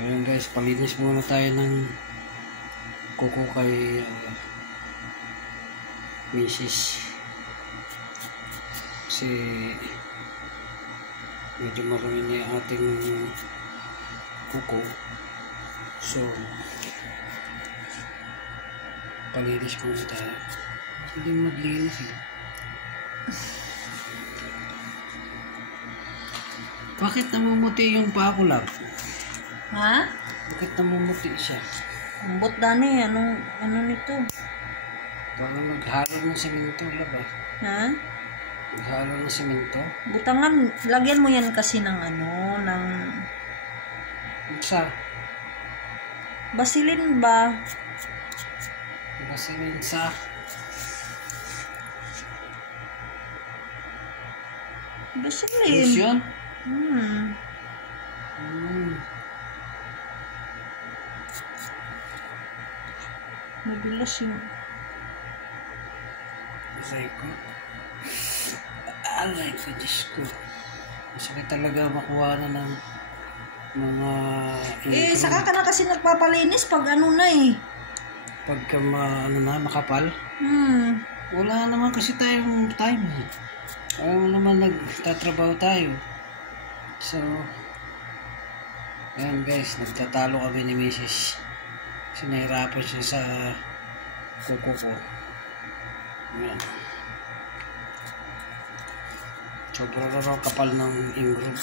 So yun guys, palinis muna tayo ng kuko kay Mrs. Kasi medyo marami na yung ating kuko. So palinis muna tayo. Hindi maglinis eh. Bakit namumuti yung pako lang? Ha? Bakit namumuti siya? Ambot dani, ano nito? Parang naghalo ng semento ba? Ha? Naghalo ng semento? Butangan, lagyan mo yan kasi ng ng... Sa? Basilin ba? Basilin sa? Basilin. Yun? Madulas yun. Aray ko. Aray ko, Diyos ko. Masakit talaga makuha na ng mga... Saka ka na kasi nagpapalinis pag na eh. Pagka makapal? Wala naman kasi tayong time eh. Ayaw naman nagtatrabaho tayo. So, ayan guys, nagtatalo kami ni Mrs. Kasi nahirapan siya sa kuko ko. Ayan. Sobra raw kapal ng ingrown.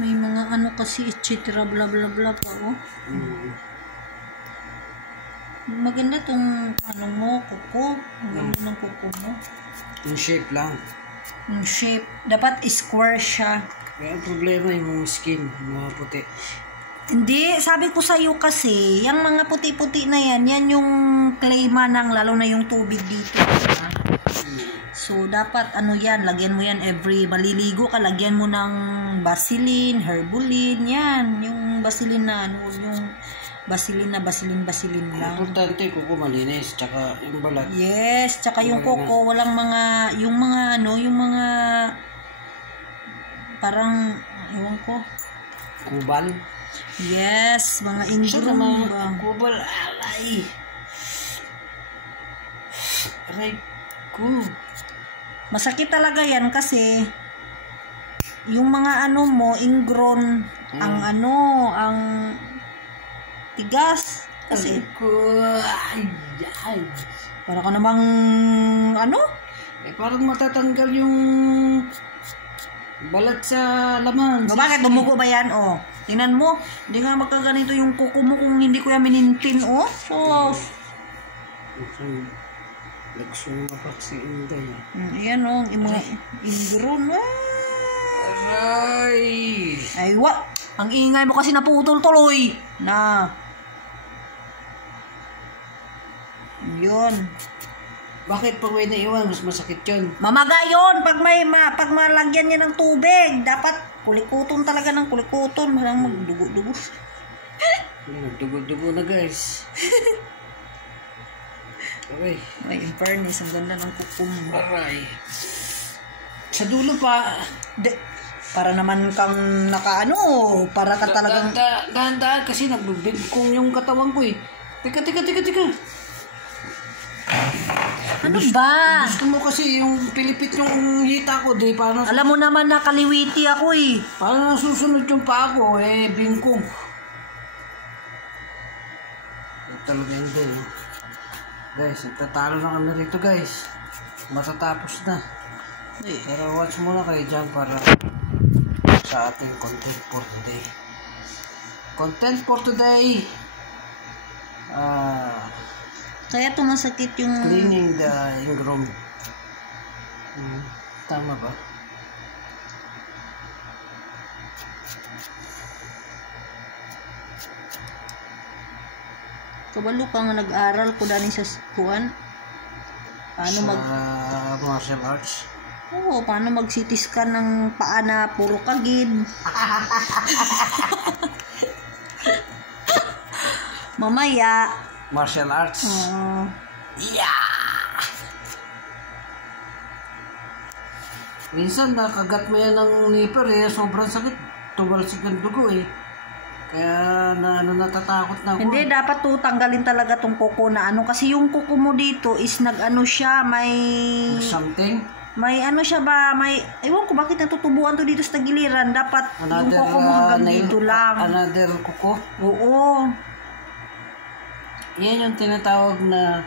May mga kasi etc. bla bla bla pa oh. Maganda tong mo, kuko. Maganda ng kuko mo. Yung shape lang. Yung shape. Dapat square siya. Kaya ang problema yung skin, yung mga puti. Hindi, sabi ko sa'yo kasi, yung mga puti-puti na yan yung klema ng lalo na yung tubig dito. So, dapat yan, lagyan mo yan maliligo ka, lagyan mo ng Vaseline, Herbulin, yan. Yung Vaseline na yung Vaseline lang. Importante kuko malinis, tsaka yung balat. Yes, tsaka yung kuko, walang yung mga parang, ewan ko. Kubal? Yes, mga ingrown ba? Kubal, aray ko. Masakit talaga yan kasi yung mga mo, ingrown, ang tigas. Kasi, para ka namang, parang matatanggal yung balat sa laman. Bakit? Dumugo ba yan? Tingnan mo. Hindi nga magkaganito yung kuko mo kung hindi ko yan minintin, Laksyon na paksi inday. Ayan, yung mga ingrown. Aray! Ay, what? Ang ingay mo kasi naputol tuloy. Yun. Bakit pag may naiwan, mas masakit yun? Mamaga yun. Pag malagyan niya ng tubig, dapat kulikuton talaga ng kulikuton. Malang magdugo-dugo. Nagdugo-dugo na guys. Aray. Ay, in fairness, ang ganda ng kukum. Aray. Sa dulo pa. Para naman kang para ka talagang... Dahan-dahan kasi nagbibigkong yung katawan ko eh. Teka. Ano ba? Gusto mo kasi yung pilipit yung hita ko, di? Alam mo naman na kaliwiti ako eh. Paano nasusunod yung paa ko, bingkong. Talaga hindi, Guys, nagtatalo na kami rito, guys. Matatapos na. Pero watch muna kayo dyan para sa ating content for today. Content for today. Kaya tumasakit yung... Cleaning the ingrown. Tama ba? Kabalo ka nga nag-aral ko dani sa kuan. Paano martial arts? Oo, paano mag-CT scan ng paa na puro kagid. Mamaya. Martial arts? Yeah! Minsan nakagat mo yan ng nipper sobrang sakit. Tumalsik ng dugo Kaya natatakot na ako. Hindi, dapat to tanggalin talaga tong kuko na ano. Kasi yung kuko mo dito is nag-ano siya, may... Something? May ano siya ba, may... Ewan ko bakit natutubuan to dito sa tagiliran. Dapat yung kuko mo hanggang dito lang. Another kuko? Oo. Yan yung tinatawag na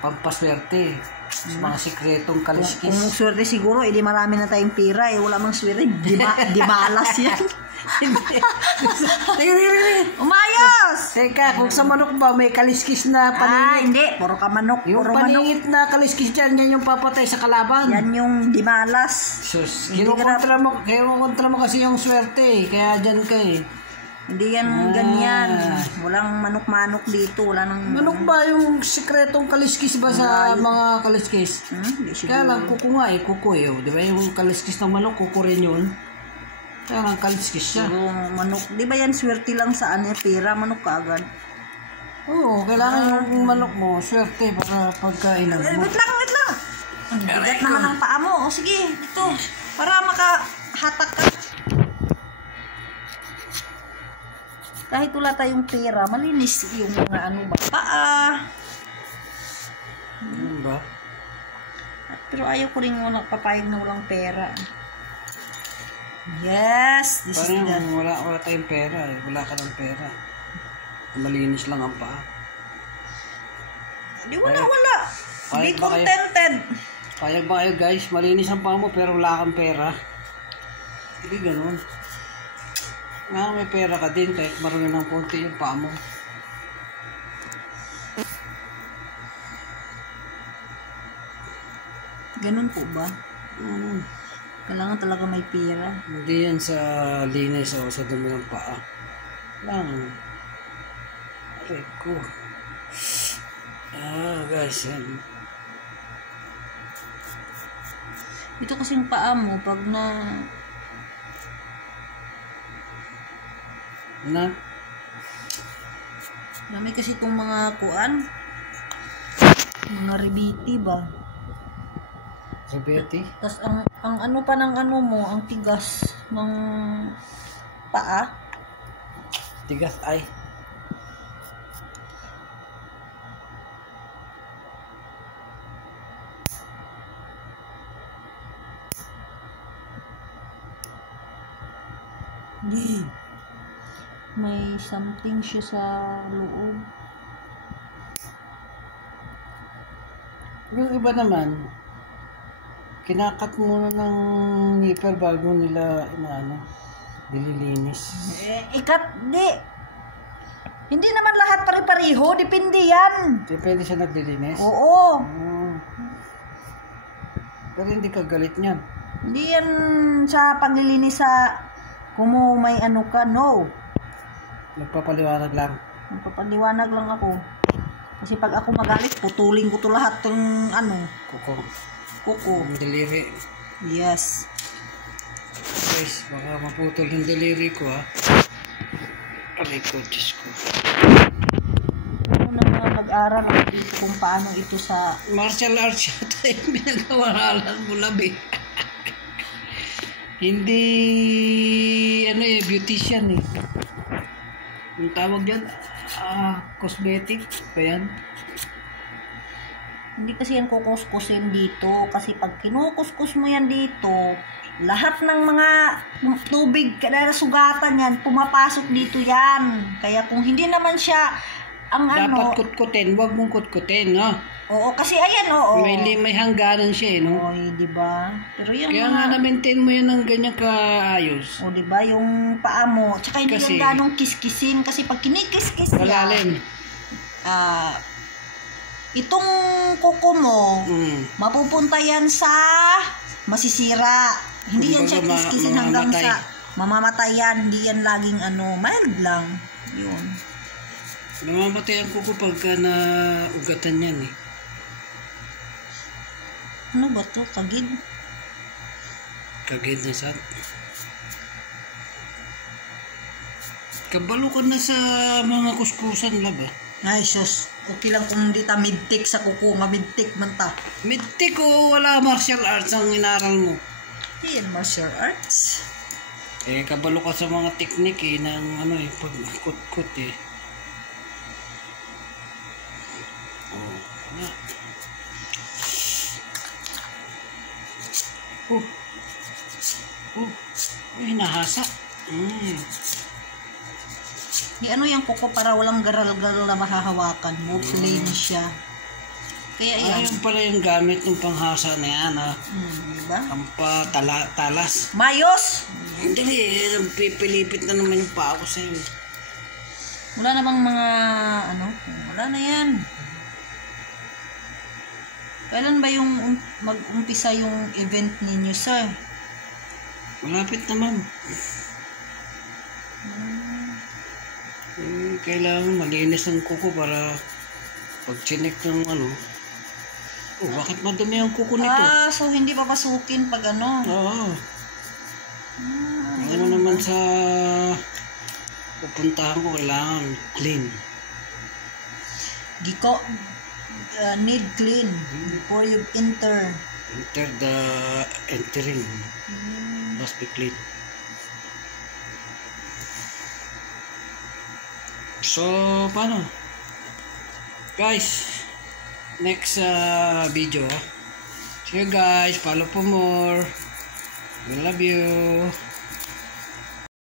pampaswerte. Sa mga sikretong kaliskis. Kung swerte siguro, edi marami na tayong pira eh. Wala mang swerte, di malas yan. Umayos! Teka, kung sa manok ba may kaliskis na paningit? Hindi, puro ka manok. Yung Puro paningit na kaliskis dyan, yan yung papatay sa kalaban. Yan yung di malas. Sus, kinukontra mo kasi yung swerte eh. Kaya dyan ka eh. Hindi yan ganyan. Walang manok-manok dito. Wala nang... Manok ba yung sikretong kaliskis ba sa mga kaliskis? Kaya lang, kuko nga eh. Kuko eh. Di ba yung kaliskis ng manok, kuko rin yun. Kaya lang, kaliskis siya. Manok. Di ba yan swerte lang sa pira? Manok ka agad. Oo, kailangan yung manok mo, swerte para pagkainan mo. Wait lang. Ang bigat naman ang paa mo. O sige, ito. Para makahatak ka. Kahit wala tayong pera, malinis yung mga ano ba, paa. Ba? Pero ayaw ko rin papayag na walang pera. Yes, this parang is that. Wala tayong pera eh. Wala ka ng pera. Malinis lang ang paa. Di wala. Be ba kayo? contented. Payag ba kayo guys? Malinis ang paa mo pero wala kang pera. Hindi ganun. May pera ka din kahit marami ng konti yung paa mo. Ganun po ba? Kailangan talaga may pera. Hindi yan sa linis o sa dumi ng paa. Lang. Aray ko. Guys, yan. Ito kasing paa mo, pag dami kasi itong mga kuan, mga ribiti ba? Ribiti? Tapos ang ano pa ng ano mo, ang tigas ng paa. Tigas ay. May something siya sa loob. Yung iba naman, kinakat muna ng nipper bago nila dililinis. Hindi naman lahat pare-pareho, depende yan. Depende siya naglilinis? Oo. Pero hindi ka galit niyan. Hindi yan sa paglilinis sa kung may ano ka, no. Nagpapaliwanag lang. Nagpapaliwanag lang ako. Kasi pag ako magalit, putulin ko to lahat ng kuko. Ang daliri. Yes. Guys, baka maputol yung daliri ko ha. Aray ko, Diyos ko. Ano na nag-aral ako dito kung paano ito sa... Martial arts yata yung pinag-aaralan mo labi. Hindi, beautician eh. Yung tawag dyan, cosmetic ba yan? Hindi kasi yan kukuskusin dito. Kasi pag kinukuskus mo yan dito, lahat ng mga tubig na sugatan yan, pumapasok dito yan. Kaya kung hindi naman siya dapat kutkutin, wag mong kutkutin, no? Oo, kasi ayan, oo. May hangganan siya eh, no? Oo, diba? Pero yan kaya nga na-maintain mo yan ng ganyan kaayos. O, diba? Yung paa mo. Tsaka hindi yan ganong kiskisin. Kasi pag kinikis-kis yan, malalim. Itong kuko mo, mapupunta yan sa masisira. Hindi yan siya kiskisin hanggang sa mamamatay yan. Hindi yan laging mild lang. Yun. Mamamatay ang kuko pagka naugatan yan eh. Ano ba to? Kagid? Kagid na sad. Kabalo ka na sa mga kuskusan laba. Ay, sus. Okay lang kung hindi ta midtik sa kuko. Midtik man ta. Midtik o wala martial arts ang inaral mo? Hindi yan martial arts. Eh, kabalo ka sa mga teknik eh, ng ano eh, pagkut-kut eh. Oh, na. Uy, nahasa. Ano yung kuko para walang garal-garal na mahahawakan mo. Plain siya. Kaya yan. Ayun pala yung gamit ng panghasa na yan, ha? Diba? Ang talas. Mayos! Hindi, pipilipit na naman yung paa ko sa'yo. Wala namang mga, wala na yan. Kailan ba yung mag-umpisa yung event ninyo, sir? Malapit naman. Kailangan malinis ang kuko para pag chinek ng bakit madumi ang kuko nito? So hindi papasukin pag Oo. Ano naman sa pupuntahan ko, kailangan clean. Need clean before you enter. Enter the entering. Must be clean. So, paano? Guys, next video. See you guys. Follow for more. We love you.